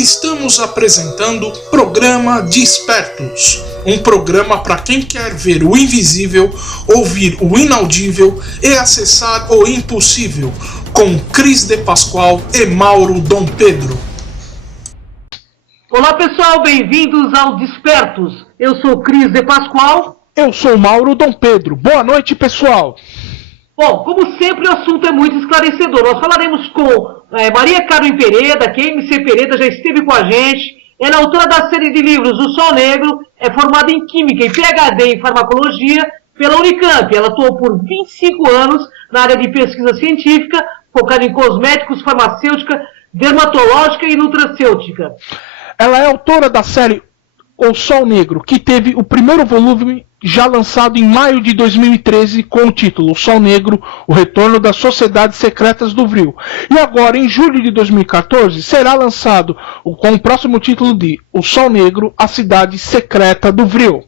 Estamos apresentando Programa Despertos, um programa para quem quer ver o invisível, ouvir o inaudível e acessar o impossível, com Cris de Pascoal e Mauro Dom Pedro. Olá pessoal, bem-vindos ao Despertos. Eu sou Cris de Pascoal. Eu sou Mauro Dom Pedro. Boa noite, pessoal. Bom, como sempre, o assunto é muito esclarecedor. Nós falaremos com Maria Carmen Pereira, que é MC Pereira, já esteve com a gente. Ela é autora da série de livros O Sol Negro, é formada em Química e PhD em Farmacologia pela Unicamp. Ela atuou por 25 anos na área de pesquisa científica, focada em cosméticos, farmacêutica, dermatológica e nutracêutica. Ela é autora da série O Sol Negro, que teve o primeiro volume já lançado em maio de 2013 com o título O Sol Negro, o Retorno das Sociedades Secretas do Vril. E agora, em julho de 2014, será lançado com o próximo título de O Sol Negro, a Cidade Secreta do Vril.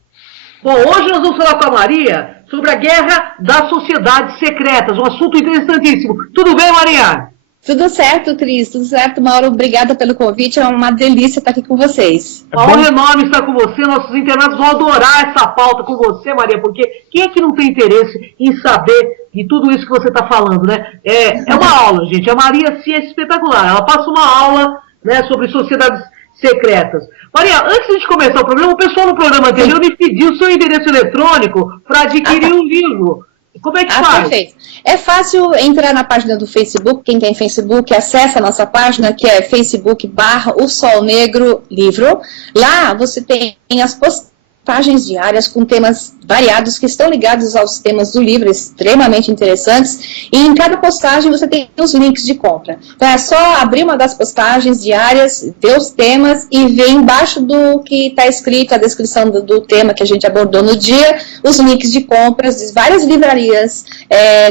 Bom, hoje nós vamos falar com a Maria sobre a Guerra das Sociedades Secretas, um assunto interessantíssimo. Tudo bem, Maria? Tudo certo, Cris, tudo certo, Mauro, obrigada pelo convite, é uma delícia estar aqui com vocês. É uma honra enorme estar com você, nossos internautas vão adorar essa pauta com você, Maria, porque quem é que não tem interesse em saber de tudo isso que você está falando, né? É uma aula, gente, a Maria Ciência Espetacular, ela passa uma aula, né, sobre sociedades secretas. Maria, antes de começar o programa, o pessoal no programa anterior me pediu o seu endereço eletrônico para adquirir um livro. Como é que faz? Perfeito. É fácil entrar na página do Facebook, quem tem Facebook, acessa a nossa página, que é Facebook/O Sol Negro Livro. Lá você tem as postagens diárias com temas variados que estão ligados aos temas do livro, extremamente interessantes, e em cada postagem você tem os links de compra. Então é só abrir uma das postagens diárias, ver os temas e ver embaixo do que está escrito, a descrição do tema que a gente abordou no dia, os links de compras de várias livrarias,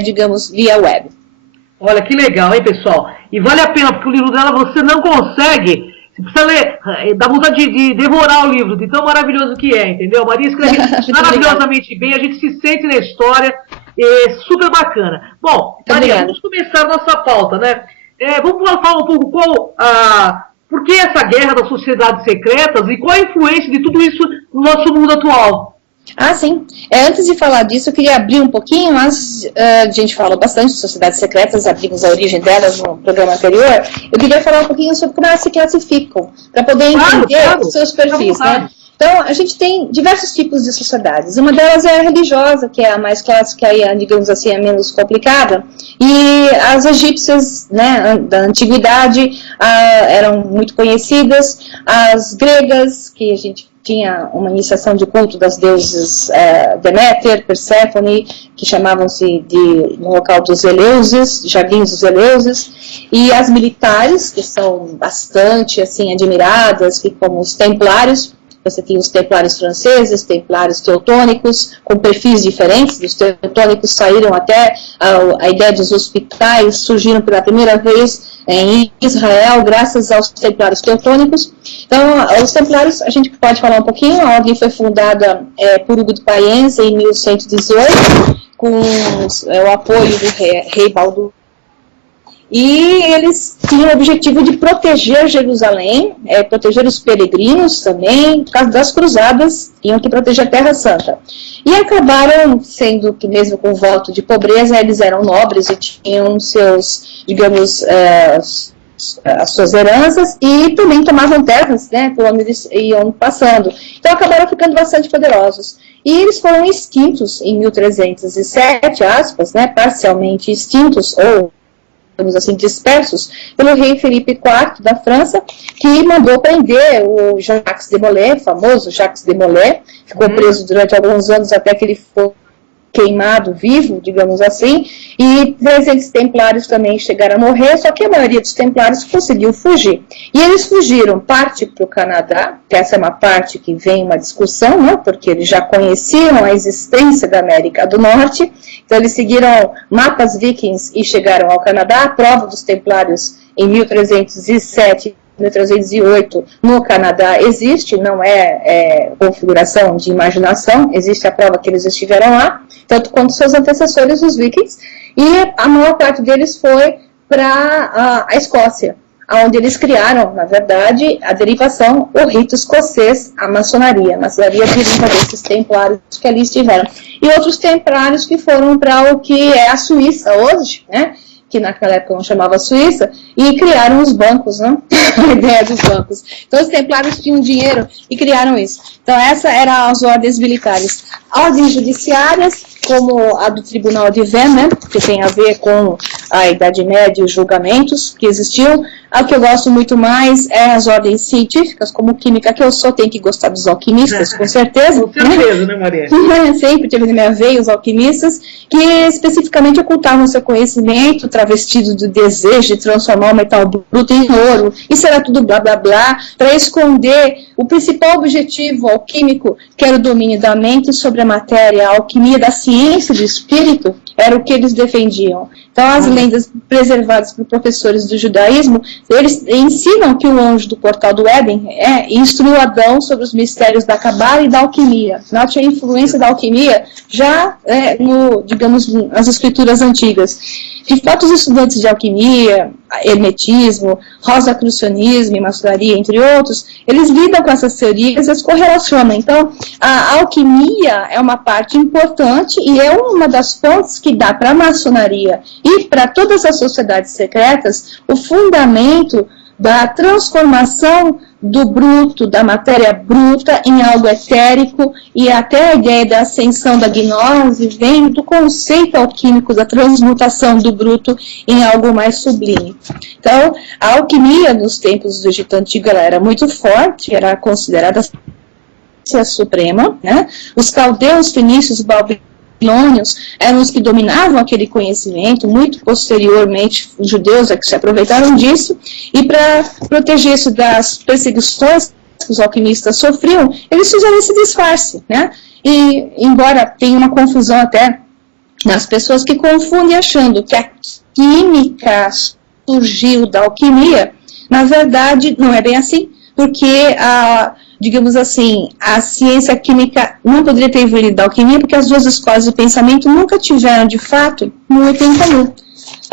digamos, via web. Olha, que legal, hein, pessoal? E vale a pena, porque o livro dela você não consegue... Você precisa ler, dá vontade de devorar o livro, de tão maravilhoso que é, entendeu? Maria escreve maravilhosamente bem, a gente se sente na história, é super bacana. Bom, Maria, vamos começar a nossa pauta, né? Vamos falar um pouco por que essa guerra das sociedades secretas e qual a influência de tudo isso no nosso mundo atual. Ah, sim. Antes de falar disso, eu queria abrir um pouquinho, a gente falou bastante de sociedades secretas, abrimos a origem delas no programa anterior, eu queria falar um pouquinho sobre como elas se classificam, para poder entender os seus perfis, né? Então, a gente tem diversos tipos de sociedades. Uma delas é a religiosa, que é a mais clássica e, digamos assim, a menos complicada. E as egípcias, né, da antiguidade eram muito conhecidas. As gregas, que a gente tinha uma iniciação de culto das deuses Deméter, Perséfone, que chamavam-se no local dos Eleuses, jardins dos Eleuses, e as militares, que são bastante assim admiradas, que como os templários. Você tem os templários franceses, templários teutônicos, com perfis diferentes. Os teutônicos saíram até a ideia dos hospitais, surgiram pela primeira vez em Israel, graças aos templários teutônicos. Então, os templários, a gente pode falar um pouquinho, a ordem foi fundada por Hugo de Payens em 1118, com o apoio do rei Balduino. E eles tinham o objetivo de proteger Jerusalém, proteger os peregrinos também, por causa das cruzadas, tinham que proteger a Terra Santa. E acabaram sendo que mesmo com voto de pobreza, eles eram nobres e tinham seus, digamos, as suas heranças e também tomavam terras, né, por onde eles iam passando. Então acabaram ficando bastante poderosos. E eles foram extintos em 1307, aspas, né, parcialmente extintos, ou assim, dispersos pelo rei Felipe IV da França, que mandou prender o Jacques de Molay, o famoso Jacques de Molay, ficou preso durante alguns anos até que ele foi queimado vivo, digamos assim, e 300 templários também chegaram a morrer, só que a maioria dos templários conseguiu fugir. E eles fugiram, parte para o Canadá, que essa é uma parte que vem uma discussão, né, porque eles já conheciam a existência da América do Norte, então eles seguiram mapas vikings e chegaram ao Canadá. A prova dos templários em 1307 1308 no Canadá existe, não é configuração de imaginação, existe a prova que eles estiveram lá, tanto quanto seus antecessores, os vikings, e a maior parte deles foi para a Escócia. onde eles criaram, na verdade, a derivação, o rito escocês, a maçonaria. A maçonaria deriva desses templários que ali estiveram. E outros templários que foram para o que é a Suíça hoje, né? Que naquela época não chamava Suíça, e criaram os bancos, né? A ideia dos bancos. Então, os templários tinham dinheiro e criaram isso. Então, essa era as ordens militares. Ordens judiciárias, como a do Tribunal de Vennes, né? Que tem a ver com a Idade Média e os julgamentos que existiam. O que eu gosto muito mais é as ordens científicas, como química, que eu sou, tenho que gostar dos alquimistas, com certeza. Com certeza, né, Maria? Sempre tive na minha veia os alquimistas, que especificamente ocultavam seu conhecimento, travestido do desejo de transformar o metal bruto em ouro. Isso era tudo blá blá blá, para esconder o principal objetivo alquímico, que era o domínio da mente sobre a matéria, a alquimia da ciência do espírito, era o que eles defendiam. Então, as lendas preservadas por professores do judaísmo, eles ensinam que o anjo do portal do Éden instruiu Adão sobre os mistérios da cabala e da alquimia. Note a influência da alquimia já, nas escrituras antigas. De fato, os estudantes de alquimia, hermetismo, rosacrucianismo e maçonaria, entre outros, eles lidam com essas teorias e as correlacionam. Então, a alquimia é uma parte importante e é uma das fontes que dá para a maçonaria e para todas as sociedades secretas o fundamento da transformação do bruto, da matéria bruta em algo etérico, e até a ideia da ascensão da gnose vem do conceito alquímico da transmutação do bruto em algo mais sublime. Então, a alquimia nos tempos do Egito Antigo ela era muito forte, era considerada a ciência suprema, né? Os caldeus, fenícios, babilônios eram os que dominavam aquele conhecimento, muito posteriormente os judeus é que se aproveitaram disso, e para proteger-se das perseguições que os alquimistas sofriam, eles fizeram esse disfarce, né? E, embora tenha uma confusão até nas pessoas que confundem achando que a química surgiu da alquimia, na verdade não é bem assim, porque digamos assim, a ciência química não poderia ter evoluído da alquimia, porque as duas escolas de pensamento nunca tiveram, de fato, muito em comum.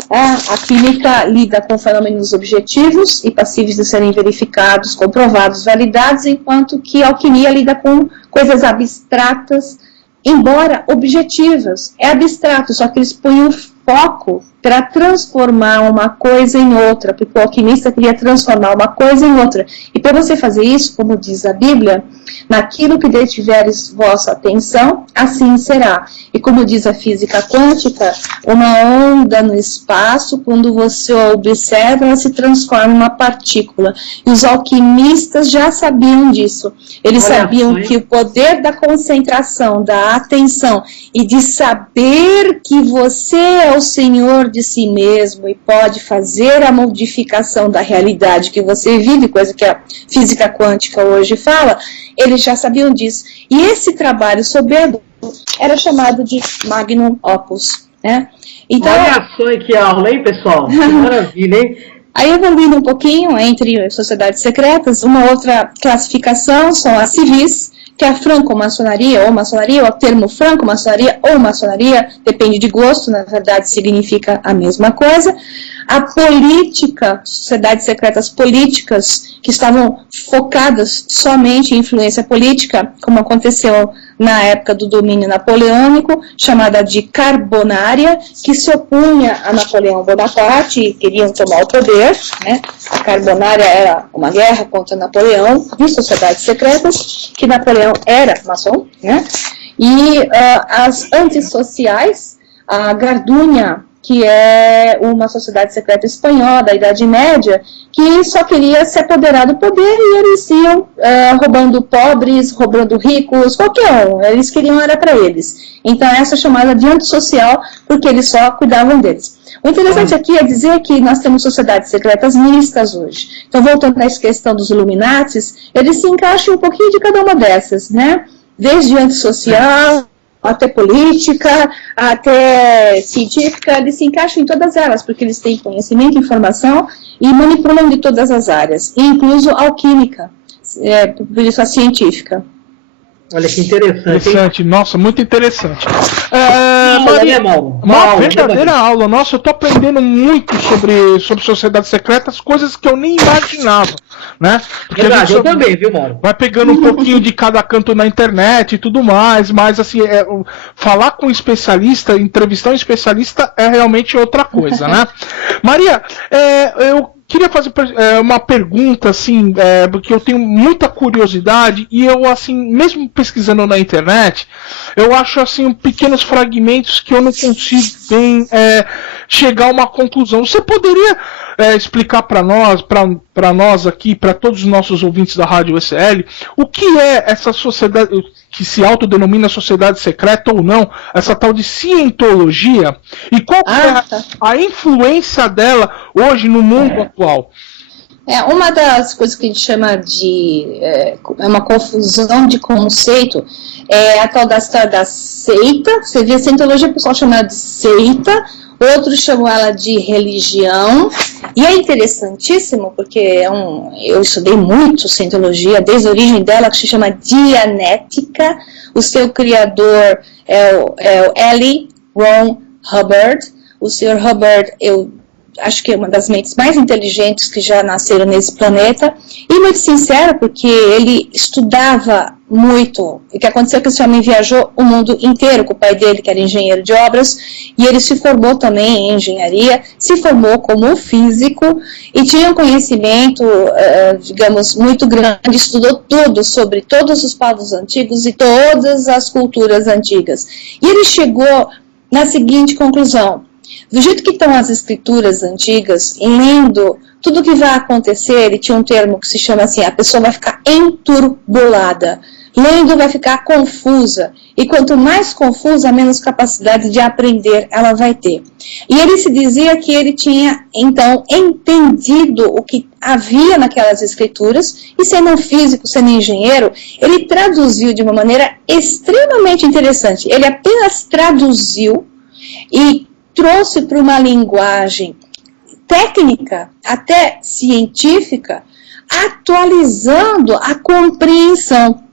A química lida com fenômenos objetivos e passíveis de serem verificados, comprovados, validados, enquanto que a alquimia lida com coisas abstratas, embora objetivas. É abstrato, só que eles põem o foco para transformar uma coisa em outra, porque o alquimista queria transformar uma coisa em outra. E para você fazer isso, como diz a Bíblia, naquilo que detiveres vossa atenção, assim será. E como diz a física quântica, uma onda no espaço, quando você a observa, ela se transforma em uma partícula. E os alquimistas já sabiam disso. Eles sabiam que o poder da concentração, da atenção e de saber que você é o senhor de si mesmo e pode fazer a modificação da realidade que você vive, coisa que a física quântica hoje fala, eles já sabiam disso. E esse trabalho soberbo era chamado de Magnum Opus, né? Então, olha só que aula, hein, pessoal? Que maravilha, hein? Aí, evoluindo um pouquinho entre sociedades secretas, uma outra classificação são as civis, que é a franco-maçonaria, ou o termo franco-maçonaria ou maçonaria, depende de gosto, na verdade significa a mesma coisa. A política, sociedades secretas políticas, que estavam focadas somente em influência política, como aconteceu na época do domínio napoleônico, chamada de Carbonária, que se opunha a Napoleão Bonaparte e queriam tomar o poder, né? A Carbonária era uma guerra contra Napoleão, de sociedades secretas, que Napoleão era maçom, né? E as antissociais, a Gardúnia, que é uma sociedade secreta espanhola da Idade Média, que só queria se apoderar do poder e eles iam roubando pobres, roubando ricos, qualquer um, eles queriam era para eles. Então essa é chamada de antissocial, porque eles só cuidavam deles. O interessante aqui é dizer que nós temos sociedades secretas mistas hoje. Então, voltando à questão dos Illuminatis, eles se encaixam um pouquinho de cada uma dessas, né? Desde antissocial até política, até científica, eles se encaixam em todas elas, porque eles têm conhecimento, informação e manipulam de todas as áreas, incluso alquímica, por isso a científica. Olha que interessante. Nossa, muito interessante. Maria, uma verdadeira aula. Nossa, eu tô aprendendo muito sobre sociedades secretas, coisas que eu nem imaginava, né? Porque verdade, eu também, viu, Mauro? Vai pegando um pouquinho de cada canto na internet e tudo mais, mas assim, falar com um especialista, entrevistar um especialista é realmente outra coisa, né? Maria, eu queria fazer uma pergunta, assim, porque eu tenho muita curiosidade e eu, assim, mesmo pesquisando na internet, eu acho, assim, pequenos fragmentos que eu não consigo bem chegar a uma conclusão. Você poderia explicar para nós aqui, para todos os nossos ouvintes da Rádio USL, o que é essa sociedade que se autodenomina sociedade secreta ou não, essa tal de cientologia, e qual é a influência dela hoje no mundo atual? Uma das coisas que a gente chama de uma confusão de conceito é a tal da história da seita. Você vê a cientologia, o pessoal chama de seita, outros chamam ela de religião, e é interessantíssimo porque eu estudei muito cientologia, desde a origem dela, que se chama Dianética. O seu criador é o L. Ron Hubbard. O Sr. Hubbard, eu acho que é uma das mentes mais inteligentes que já nasceram nesse planeta, e muito sincero, porque ele estudava muito. O que aconteceu é que esse homem viajou o mundo inteiro com o pai dele, que era engenheiro de obras, e ele se formou também em engenharia, se formou como físico, e tinha um conhecimento, digamos, muito grande, estudou tudo sobre todos os povos antigos e todas as culturas antigas. E ele chegou na seguinte conclusão: do jeito que estão as escrituras antigas, lendo tudo o que vai acontecer, ele tinha um termo que se chama assim, a pessoa vai ficar enturbulada, lendo vai ficar confusa, e quanto mais confusa, menos capacidade de aprender ela vai ter. E ele se dizia que ele tinha, então, entendido o que havia naquelas escrituras, e sendo um físico, sendo engenheiro, ele traduziu de uma maneira extremamente interessante. Ele apenas traduziu e trouxe para uma linguagem técnica, até científica, atualizando a compreensão.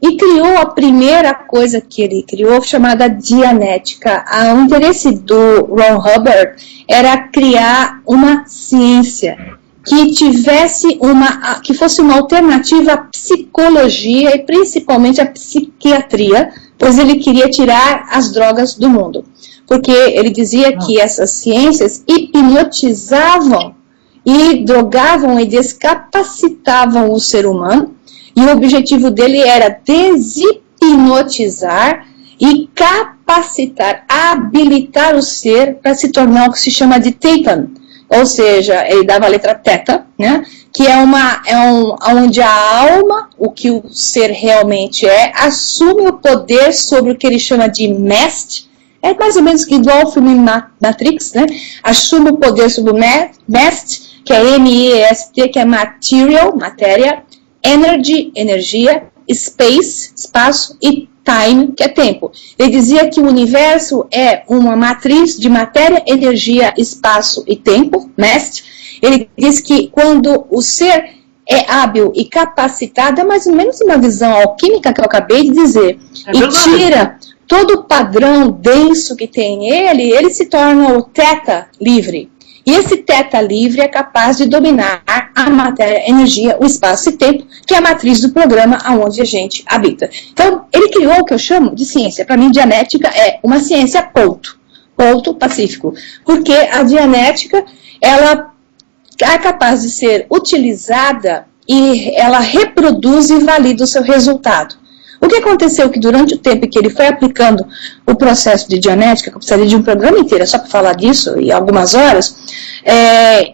E criou a primeira coisa que ele criou, chamada Dianética. O interesse do Ron Hubbard era criar uma ciência que tivesse que fosse uma alternativa à psicologia e principalmente à psiquiatria, pois ele queria tirar as drogas do mundo. Porque ele dizia que essas ciências hipnotizavam e drogavam e descapacitavam o ser humano, e o objetivo dele era deshipnotizar e capacitar, habilitar o ser para se tornar o que se chama de Thetan, ou seja, ele dava a letra teta, né, que onde a alma, o que o ser realmente assume o poder sobre o que ele chama de MEST. É mais ou menos igual ao filme Matrix, né? Assume o poder sobre o MEST, que é M-E-S-T, que é material, matéria, energy, energia, space, espaço, e time, que é tempo. Ele dizia que o universo é uma matriz de matéria, energia, espaço e tempo, MEST. Ele diz que quando o ser é hábil e capacitado, é mais ou menos uma visão alquímica que eu acabei de dizer, e tira todo o padrão denso que tem ele se torna o teta livre. E esse teta livre é capaz de dominar a matéria, a energia, o espaço e tempo, que é a matriz do programa onde a gente habita. Então, ele criou o que eu chamo de ciência. Para mim, Dianética é uma ciência ponto pacífico. Porque a Dianética, ela é capaz de ser utilizada e ela reproduz e valida o seu resultado. O que aconteceu que durante o tempo que ele foi aplicando o processo de Dianética, que eu precisaria de um programa inteiro só para falar disso, e algumas horas,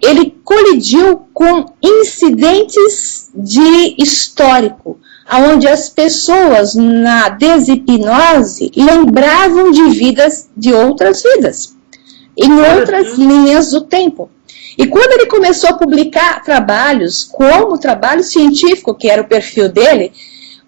ele colidiu com incidentes de histórico, onde as pessoas na deshipnose lembravam de vidas de outras vidas, em outras linhas do tempo. E quando ele começou a publicar trabalhos, como trabalho científico, que era o perfil dele,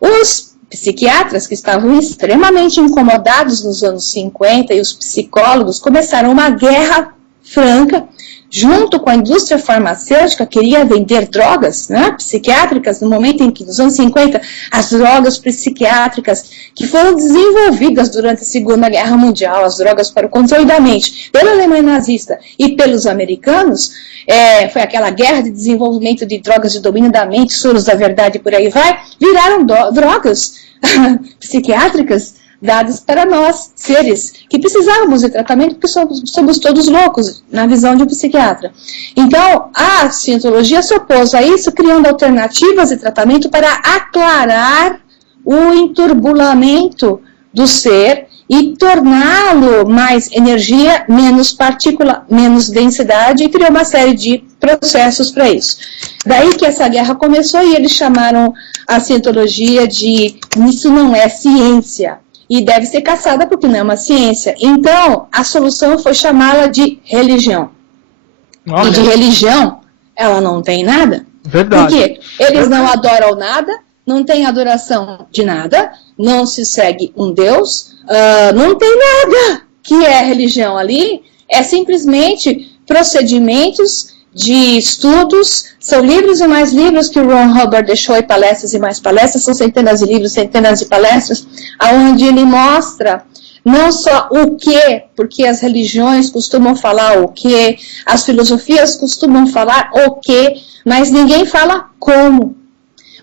os psiquiatras que estavam extremamente incomodados nos anos 50 e os psicólogos começaram uma guerra franca, junto com a indústria farmacêutica, queria vender drogas, né, psiquiátricas, no momento em que, nos anos 50, as drogas psiquiátricas que foram desenvolvidas durante a Segunda Guerra Mundial, as drogas para o controle da mente, pela Alemanha nazista e pelos americanos, foi aquela guerra de desenvolvimento de drogas de domínio da mente, soros da verdade e por aí vai, viraram drogas psiquiátricas dadas para nós, seres que precisávamos de tratamento, porque somos todos loucos, na visão de um psiquiatra. Então, a cientologia se opôs a isso, criando alternativas de tratamento para aclarar o enturbulamento do ser e torná-lo mais energia, menos partícula, menos densidade, e criou uma série de processos para isso. Daí que essa guerra começou e eles chamaram a cientologia de isso não é ciência. E deve ser caçada porque não é uma ciência. Então, a solução foi chamá-la de religião. Olha. E de religião, ela não tem nada. Verdade. Porque eles não adoram nada, não tem adoração de nada, não se segue um Deus, não tem nada que é religião ali, é simplesmente procedimentos de estudos, são livros e mais livros que o Ron Hubbard deixou, e palestras e mais palestras, são centenas de livros, centenas de palestras, onde ele mostra não só o que, porque as religiões costumam falar o que, as filosofias costumam falar o que, mas ninguém fala como.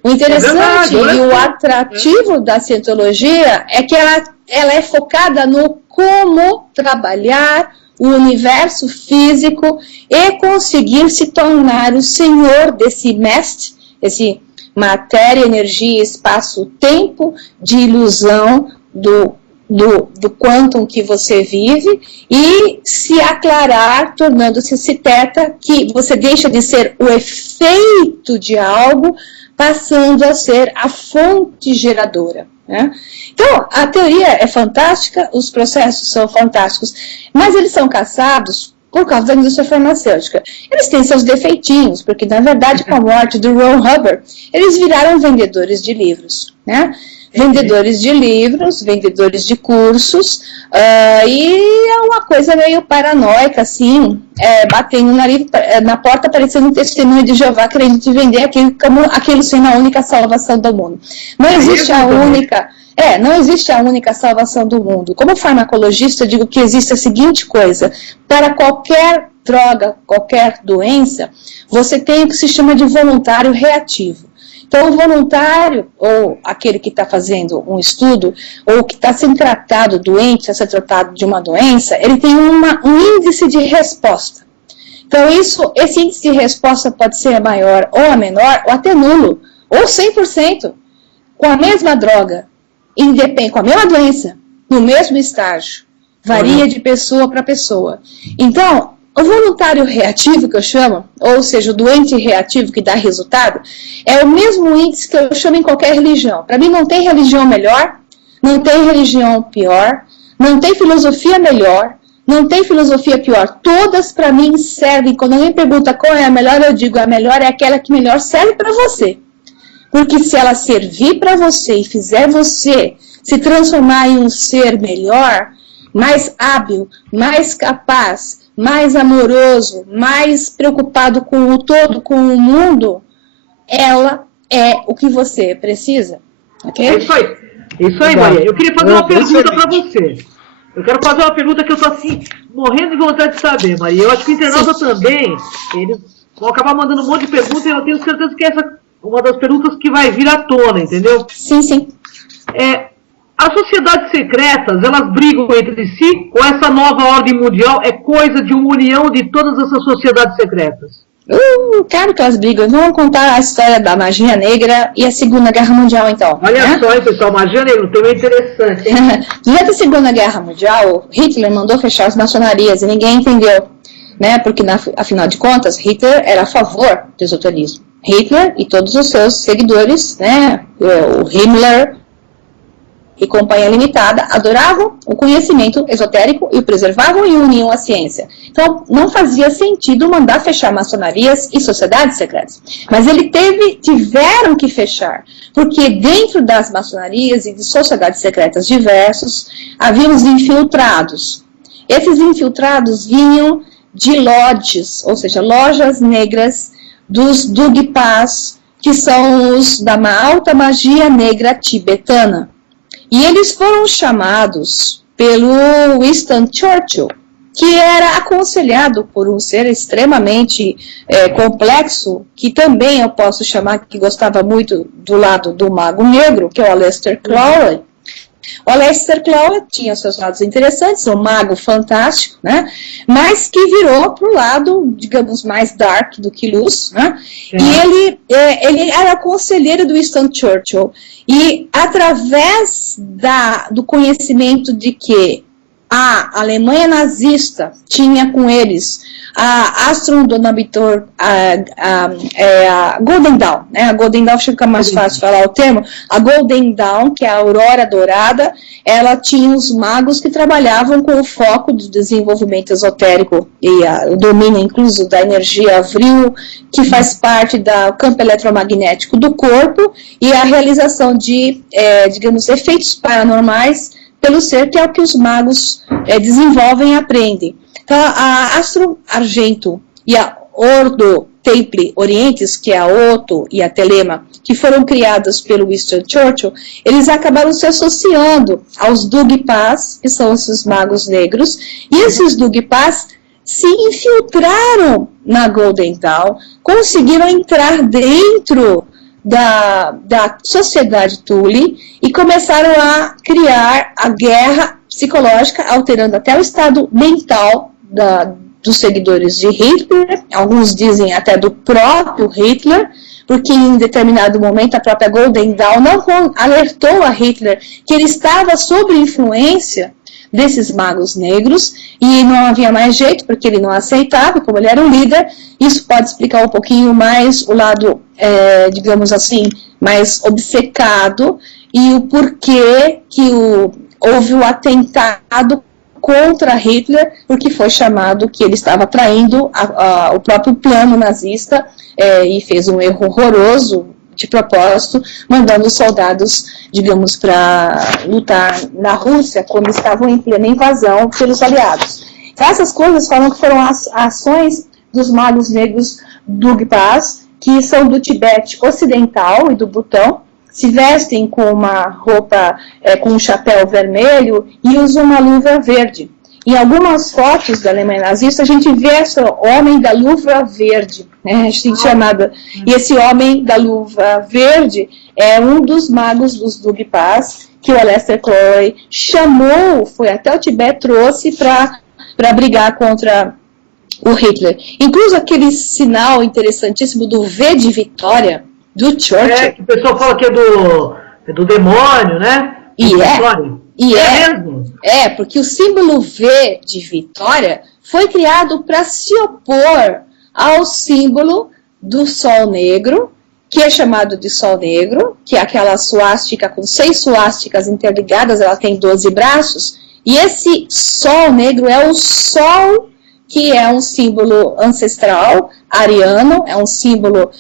O interessante e o atrativo da cientologia é que ela é focada no como trabalhar o universo físico e conseguir se tornar o senhor desse mestre, esse matéria, energia, espaço, tempo de ilusão do quantum que você vive e se aclarar, tornando-se esse teta, que você deixa de ser o efeito de algo, passando a ser a fonte geradora. Né? Então, a teoria é fantástica, os processos são fantásticos, mas eles são caçados por causa da indústria farmacêutica. Eles têm seus defeitinhos, porque, na verdade, com a morte do Ron Hubbard, eles viraram vendedores de livros, né? Vendedores de livros, vendedores de cursos, e é uma coisa meio paranoica, assim, batendo na porta, parecendo um testemunho de Jeová, querendo te vender aquilo sendo a única salvação do mundo. Não existe não existe a única salvação do mundo. Como farmacologista, eu digo que existe a seguinte coisa: para qualquer droga, qualquer doença, você tem o que se chama de voluntário reativo. Então, o voluntário, ou aquele que está fazendo um estudo, ou que está sendo tratado, doente, está sendo tratado de uma doença, ele tem um índice de resposta. Então, esse índice de resposta pode ser maior ou menor, ou até nulo, ou 100%, com a mesma droga, com a mesma doença, no mesmo estágio. Varia de pessoa para pessoa. Então, o voluntário reativo, que eu chamo, ou seja, o doente reativo que dá resultado, é o mesmo índice que eu chamo em qualquer religião. Para mim não tem religião melhor, não tem religião pior, não tem filosofia melhor, não tem filosofia pior. Todas para mim servem. Quando alguém pergunta qual é a melhor, eu digo a melhor é aquela que melhor serve para você. Porque se ela servir para você e fizer você se transformar em um ser melhor, mais hábil, mais capaz, mais amoroso, mais preocupado com o todo, com o mundo, ela é o que você precisa. Okay? É isso aí. Isso aí, Maria. Eu queria fazer uma pergunta para você. Eu quero fazer uma pergunta que eu estou assim, morrendo de vontade de saber, Maria. Eu acho que o internauta também, eles vão acabar mandando um monte de perguntas e eu tenho certeza que essa é uma das perguntas que vai vir à tona, entendeu? Sim, sim. As sociedades secretas, elas brigam entre si, ou essa nova ordem mundial é coisa de uma união de todas essas sociedades secretas? Claro que elas brigam. Vamos contar a história da magia negra e a Segunda Guerra Mundial, então. Olha só, hein, pessoal, magia negra, um tema interessante, hein? Durante a Segunda Guerra Mundial, Hitler mandou fechar as maçonarias e ninguém entendeu, né? Porque, afinal de contas, Hitler era a favor do esoterismo. Hitler e todos os seus seguidores, né? O Himmler e companhia limitada, adoravam o conhecimento esotérico e o preservavam e uniam a ciência. Então, não fazia sentido mandar fechar maçonarias e sociedades secretas. Mas tiveram que fechar, porque dentro das maçonarias e de sociedades secretas diversas, havia os infiltrados. Esses infiltrados vinham de lodges, ou seja, lojas negras dos Dugpas, que são os da alta magia negra tibetana. E eles foram chamados pelo Winston Churchill, que era aconselhado por um ser extremamente complexo, que também eu posso chamar, que gostava muito do lado do mago negro, que é o Aleister Crowley. O Aleister Crowley tinha seus lados interessantes, um mago fantástico, né? Mas que virou para o lado, digamos, mais dark do que luz, né? E ele era conselheiro do Winston Churchill. E através do conhecimento de que a Alemanha nazista tinha com eles a Astrondonabitor, a Golden Dawn, né? A Golden Dawn fica mais fácil de falar o termo. A Golden Dawn, que é a aurora dourada, ela tinha os magos que trabalhavam com o foco do desenvolvimento esotérico e o domínio, incluso, da energia avril, que faz parte do campo eletromagnético do corpo, e a realização de, digamos, efeitos paranormais pelo ser, que é o que os magos desenvolvem e aprendem. Então, a Astro Argento e a Ordo Temple Orientes, que é a Otto e a Telema, que foram criadas pelo Winston Churchill, eles acabaram se associando aos Dugpas, que são esses magos negros, e esses Dugpas se infiltraram na Golden Dawn, conseguiram entrar dentro da sociedade Thule e começaram a criar a guerra psicológica, alterando até o estado mental dos seguidores de Hitler, alguns dizem até do próprio Hitler, porque em determinado momento a própria Golden Dawn não alertou a Hitler que ele estava sob influência desses magos negros, e não havia mais jeito, porque ele não aceitava, como ele era o líder. Isso pode explicar um pouquinho mais o lado, digamos assim, mais obcecado, e o porquê que houve o atentado contra Hitler, porque foi chamado que ele estava traindo o próprio plano nazista, e fez um erro horroroso, de propósito, mandando soldados, digamos, para lutar na Rússia, quando estavam em plena invasão pelos aliados. Então, essas coisas falam que foram as ações dos magos negros Dugpas, que são do Tibete Ocidental e do Butão, se vestem com uma roupa, com um chapéu vermelho e usam uma luva verde. Em algumas fotos da Alemanha nazista, a gente vê esse homem da luva verde, né? A gente tem chamado. E esse homem da luva verde é um dos magos dos Dugpas, que o Aleister Crowley chamou, foi até o Tibete, trouxe para brigar contra o Hitler. Incluso aquele sinal interessantíssimo do V de Vitória, do Churchill. Que o pessoal fala que é do demônio, né? Porque o símbolo V de Vitória foi criado para se opor ao símbolo do Sol Negro, que é chamado de Sol Negro, que é aquela suástica com 6 suásticas interligadas, ela tem 12 braços, e esse Sol Negro é o Sol, que é um símbolo ancestral ariano, é um símbolo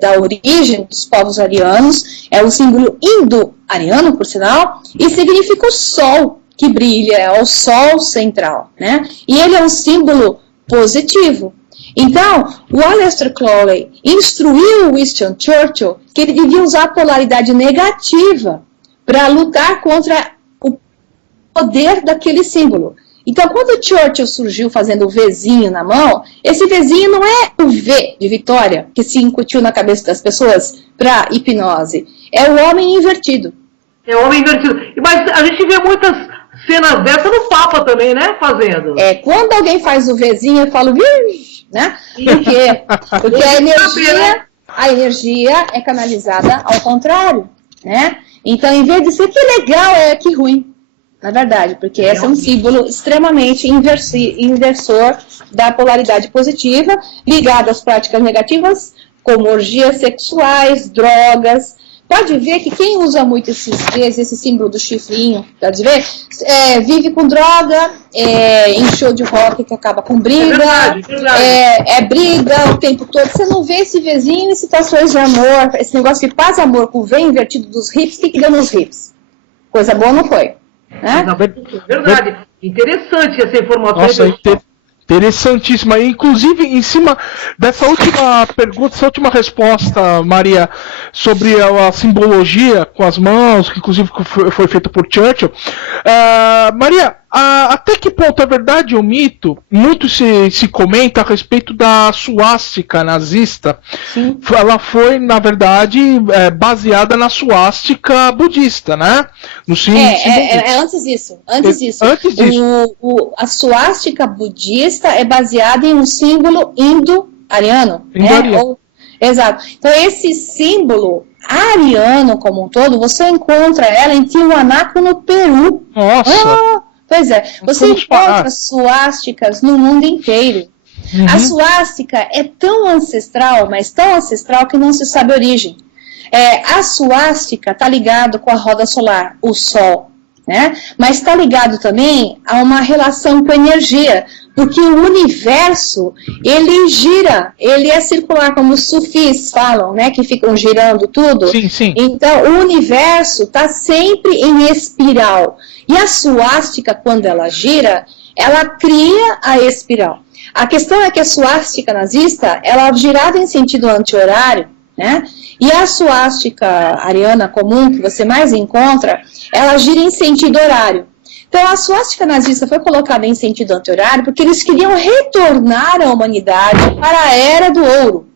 da origem dos povos arianos, é um símbolo indo-ariano, por sinal, e significa o sol que brilha, é o sol central, né? E ele é um símbolo positivo. Então, o Aleister Crowley instruiu o Winston Churchill que ele devia usar a polaridade negativa para lutar contra o poder daquele símbolo. Então, quando o Churchill surgiu fazendo o Vzinho na mão, esse Vzinho não é o V de Vitória, que se incutiu na cabeça das pessoas para hipnose. É o homem invertido. É o homem invertido. Mas a gente vê muitas cenas dessas no Papa também, né? Fazendo. Quando alguém faz o Vzinho, eu falo, né? Por quê? Porque a energia é canalizada ao contrário, né? Então, em vez de ser que legal, que ruim. Na verdade, porque esse é um símbolo extremamente inversor da polaridade positiva, ligado às práticas negativas, como orgias sexuais, drogas. Pode ver que quem usa muito esse símbolo do chifrinho, pode ver, vive com droga, em show de rock que acaba com briga, briga o tempo todo. Você não vê esse Vzinho em situações de amor, esse negócio de paz amor com o V invertido dos hips, o que deu nos hips? Coisa boa não foi. Verdade. Interessante essa informação. Nossa, Interessantíssima. Inclusive, em cima dessa última pergunta, essa última resposta, Maria, sobre a simbologia com as mãos, que inclusive foi feita por Churchill. Maria, até que ponto é verdade ou mito? Muito se comenta a respeito da suástica nazista. Sim. Ela foi, na verdade, baseada na suástica budista, né? Antes disso. Antes disso. A suástica budista é baseada em um símbolo indo-ariano. Né? Exato. Então, esse símbolo ariano como um todo, você encontra ela em Tiwanaku, no Peru. Nossa! Pois é. Você encontra suásticas no mundo inteiro. Uhum. A suástica é tão ancestral, mas tão ancestral que não se sabe a origem. A suástica está ligado com a roda solar, o Sol. Né? Mas está ligado também a uma relação com a energia, porque o universo, ele gira, ele é circular, como os sufis falam, né, que ficam girando tudo. Sim, sim. Então, o universo está sempre em espiral. E a suástica, quando ela gira, ela cria a espiral. A questão é que a suástica nazista, ela girava em sentido anti-horário, né? E a suástica ariana comum, que você mais encontra, ela gira em sentido horário. Então, a suástica nazista foi colocada em sentido anti-horário porque eles queriam retornar a humanidade para a Era do Ouro.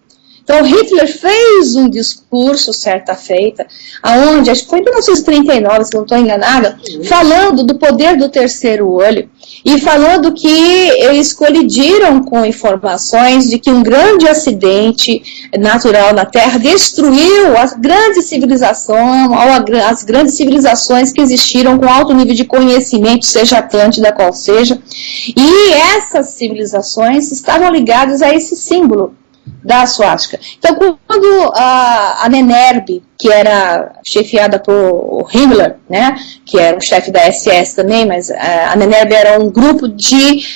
Então, Hitler fez um discurso, certa feita, aonde, acho que foi em 1939, se não estou enganada, falando do poder do terceiro olho, e falando que eles colidiram com informações de que um grande acidente natural na Terra destruiu as grandes civilizações que existiram com alto nível de conhecimento, seja Atlântida, qual seja, e essas civilizações estavam ligadas a esse símbolo da suástica. Então, quando a Nenerbe, que era chefiada por Himmler, né, que era o chefe da SS também, mas a Nenerbe era um grupo de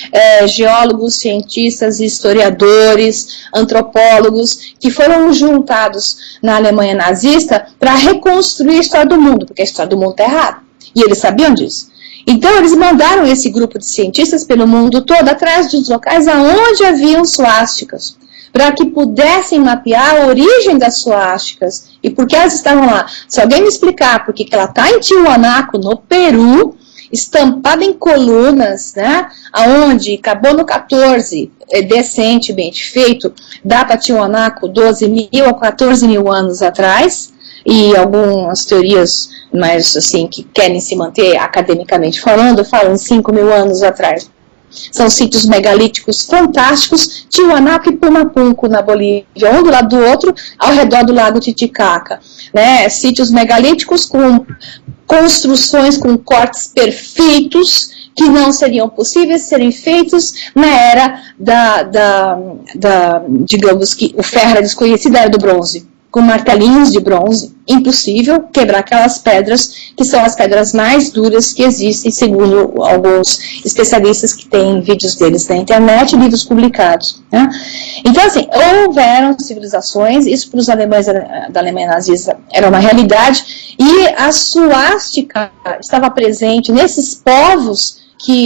geólogos, cientistas, historiadores, antropólogos, que foram juntados na Alemanha nazista para reconstruir a história do mundo, porque a história do mundo está errada. E eles sabiam disso. Então, eles mandaram esse grupo de cientistas pelo mundo todo, atrás dos locais aonde haviam suásticas, para que pudessem mapear a origem das suásticas e por que elas estavam lá. Se alguém me explicar por que ela está em Tiwanaku, no Peru, estampada em colunas, né, aonde acabou no 14, decentemente feito, dá para Tiwanaku 12 mil a 14 mil anos atrás, e algumas teorias mais assim, que querem se manter academicamente falando, falam em 5 mil anos atrás. São sítios megalíticos fantásticos, Tiwanaku e Pumapunku na Bolívia, um do lado do outro, ao redor do lago Titicaca, né? Sítios megalíticos com construções com cortes perfeitos, que não seriam possíveis serem feitos na era digamos que o ferro era desconhecido, era do bronze, com martelinhos de bronze, impossível quebrar aquelas pedras, que são as pedras mais duras que existem, segundo alguns especialistas que têm vídeos deles na internet, livros publicados. Né? Então, assim, houveram civilizações, isso para os alemães da Alemanha nazista era uma realidade, e a suástica estava presente nesses povos,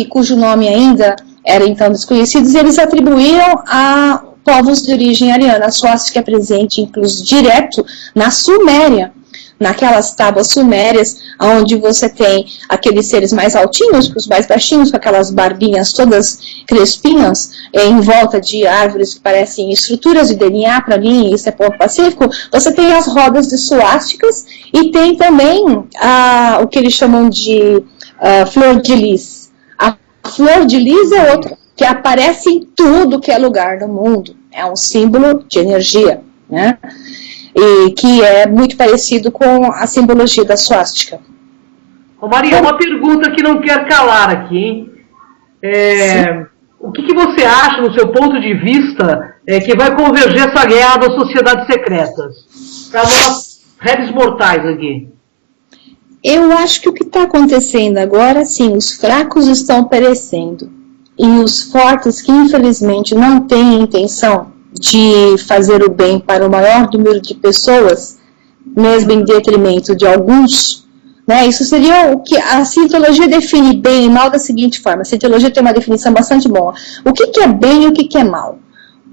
cujo nome ainda era então desconhecido, e eles atribuíam a povos de origem ariana. A suástica é presente, inclusive, direto na Suméria, naquelas tábuas sumérias, onde você tem aqueles seres mais altinhos, os mais baixinhos, com aquelas barbinhas todas crespinhas, em volta de árvores que parecem estruturas de DNA, para mim, isso é ponto pacífico. Você tem as rodas de suásticas e tem também o que eles chamam de flor de lis. A flor de lis é outra, que aparece em tudo que é lugar do mundo. É um símbolo de energia, né? E que é muito parecido com a simbologia da suástica. Ô Maria, uma pergunta que não quer calar aqui, hein? O que você acha, no seu ponto de vista, que vai converger essa guerra das sociedades secretas? Para nós, réis mortais aqui. Eu acho que o que está acontecendo agora, sim, os fracos estão perecendo. E os fortes que, infelizmente, não têm intenção de fazer o bem para o maior número de pessoas, mesmo em detrimento de alguns, Né? Isso seria o que a cientologia define bem e mal da seguinte forma. A cientologia tem uma definição bastante boa. O que é bem e o que é mal?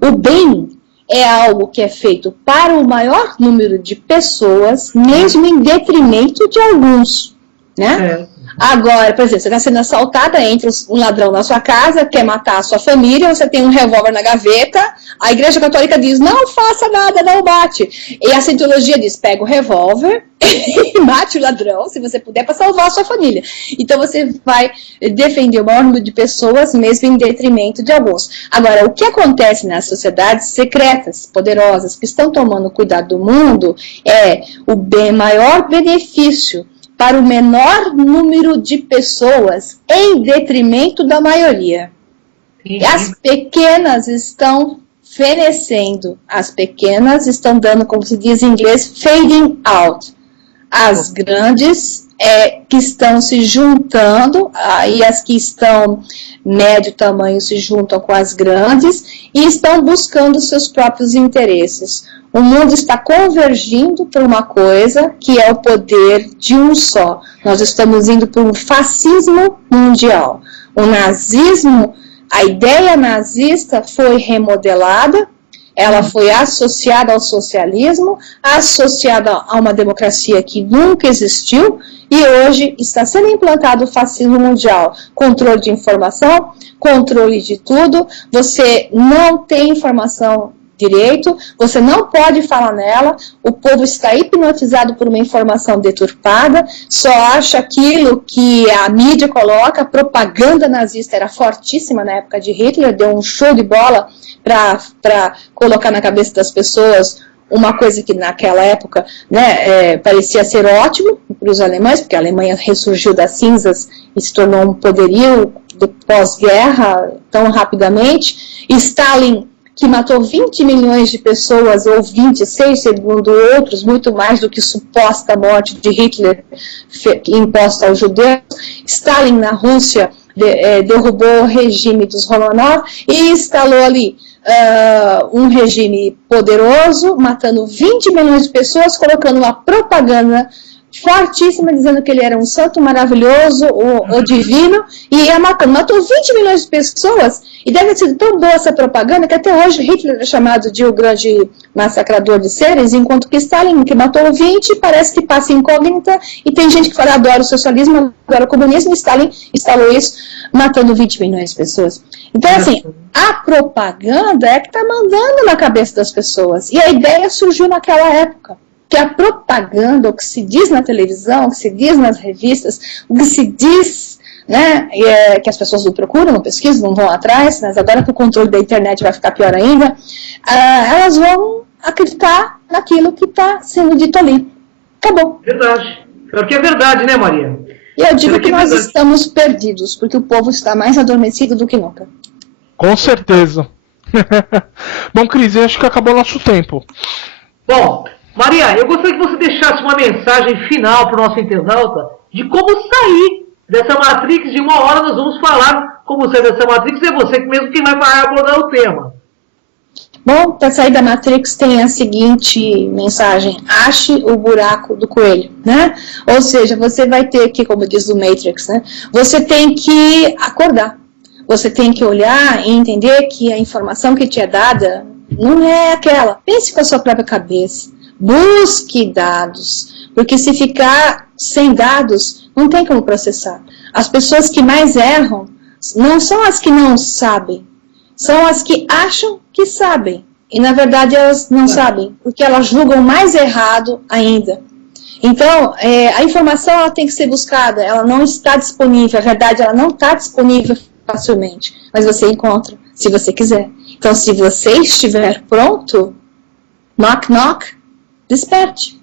O bem é algo que é feito para o maior número de pessoas, mesmo em detrimento de alguns. Né? Agora, por exemplo, você está sendo assaltada, entra um ladrão na sua casa, quer matar a sua família, você tem um revólver na gaveta, a Igreja Católica diz, não faça nada, não bate. E a cientologia diz, pega o revólver e mate o ladrão, se você puder, para salvar a sua família. Então você vai defender o maior número de pessoas, mesmo em detrimento de alguns. Agora, o que acontece nas sociedades secretas, poderosas, que estão tomando cuidado do mundo, é o maior benefício para o menor número de pessoas, em detrimento da maioria. E as pequenas estão fenecendo, as pequenas estão dando, como se diz em inglês, fading out. As grandes que estão se juntando, e as que estão médio tamanho se juntam com as grandes, e estão buscando seus próprios interesses. O mundo está convergindo para uma coisa que é o poder de um só. Nós estamos indo para um fascismo mundial. O nazismo, a ideia nazista foi remodelada, ela foi associada ao socialismo, associada a uma democracia que nunca existiu, e hoje está sendo implantado o fascismo mundial. Controle de informação, controle de tudo, você não tem informação direito, você não pode falar nela, o povo está hipnotizado por uma informação deturpada, só acha aquilo que a mídia coloca, a propaganda nazista era fortíssima na época de Hitler, deu um show de bola para colocar na cabeça das pessoas uma coisa que naquela época, né, parecia ser ótimo para os alemães, porque a Alemanha ressurgiu das cinzas e se tornou um poderio do pós-guerra tão rapidamente. Stalin, que matou 20 milhões de pessoas, ou 26, segundo outros, muito mais do que suposta morte de Hitler imposta aos judeus. Stalin, na Rússia, derrubou o regime dos Romanov e instalou ali um regime poderoso, matando 20 milhões de pessoas, colocando uma propaganda fortíssima, dizendo que ele era um santo maravilhoso, o divino, e ia matando. Matou 20 milhões de pessoas, e deve ter sido tão boa essa propaganda, que até hoje Hitler é chamado de o grande massacrador de seres, enquanto que Stalin, que matou 20, parece que passa incógnita, e tem gente que fala, adora o socialismo, adora o comunismo, e Stalin instalou isso, matando 20 milhões de pessoas. Então, assim, a propaganda é que está mandando na cabeça das pessoas, e a ideia surgiu naquela época. Que a propaganda, o que se diz na televisão, o que se diz nas revistas, o que se diz, né, que as pessoas não procuram, não pesquisam, não vão atrás, mas agora que o controle da internet vai ficar pior ainda, elas vão acreditar naquilo que está sendo dito ali. Acabou. Verdade. Pior que é verdade, né, Maria? E eu digo que nós estamos perdidos, porque o povo está mais adormecido do que nunca. Com certeza. Bom, Cris, eu acho que acabou o nosso tempo. Bom, Maria, eu gostaria que você deixasse uma mensagem final para o nosso internauta de como sair dessa Matrix. De uma hora nós vamos falar como sair dessa Matrix, é você mesmo que vai abordar o tema. Bom, para sair da Matrix tem a seguinte mensagem: ache o buraco do coelho, né? Ou seja, você vai ter que, como diz o Matrix, né? Você tem que acordar. Você tem que olhar e entender que a informação que te é dada não é aquela. Pense com a sua própria cabeça. Busque dados, porque se ficar sem dados, não tem como processar. As pessoas que mais erram não são as que não sabem, são as que acham que sabem. E na verdade elas não sabem, porque elas julgam mais errado ainda. Então, a informação ela tem que ser buscada, ela não está disponível, a verdade ela não está disponível facilmente, mas você encontra, se você quiser. Então, se você estiver pronto, knock, knock, desperte.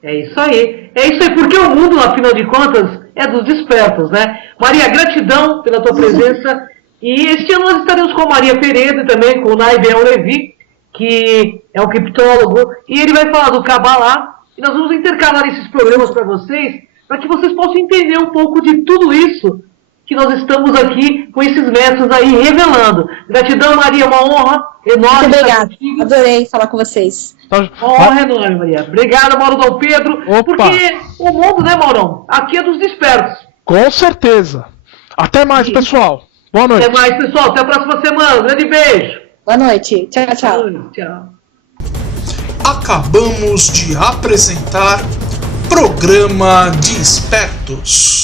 É isso aí, porque o mundo, afinal de contas, é dos despertos, né? Maria, gratidão pela tua presença, e este ano nós estaremos com a Maria Pereira, também com o Naibiel Levi, que é um criptólogo, e ele vai falar do Kabbalah, e nós vamos intercalar esses programas para vocês, para que vocês possam entender um pouco de tudo isso que nós estamos aqui com esses mestres aí revelando. Gratidão, Maria, uma honra enorme. Muito obrigada, adorei falar com vocês. Uma honra enorme, Maria. Obrigada, Mauro Dom Pedro. Opa. Porque o mundo, né, Maurão? Aqui é dos despertos. Com certeza. Até mais, pessoal. Boa noite. Até mais, pessoal. Até a próxima semana. Um grande beijo. Boa noite. Tchau, tchau. Tchau. Acabamos de apresentar Programa de Espertos.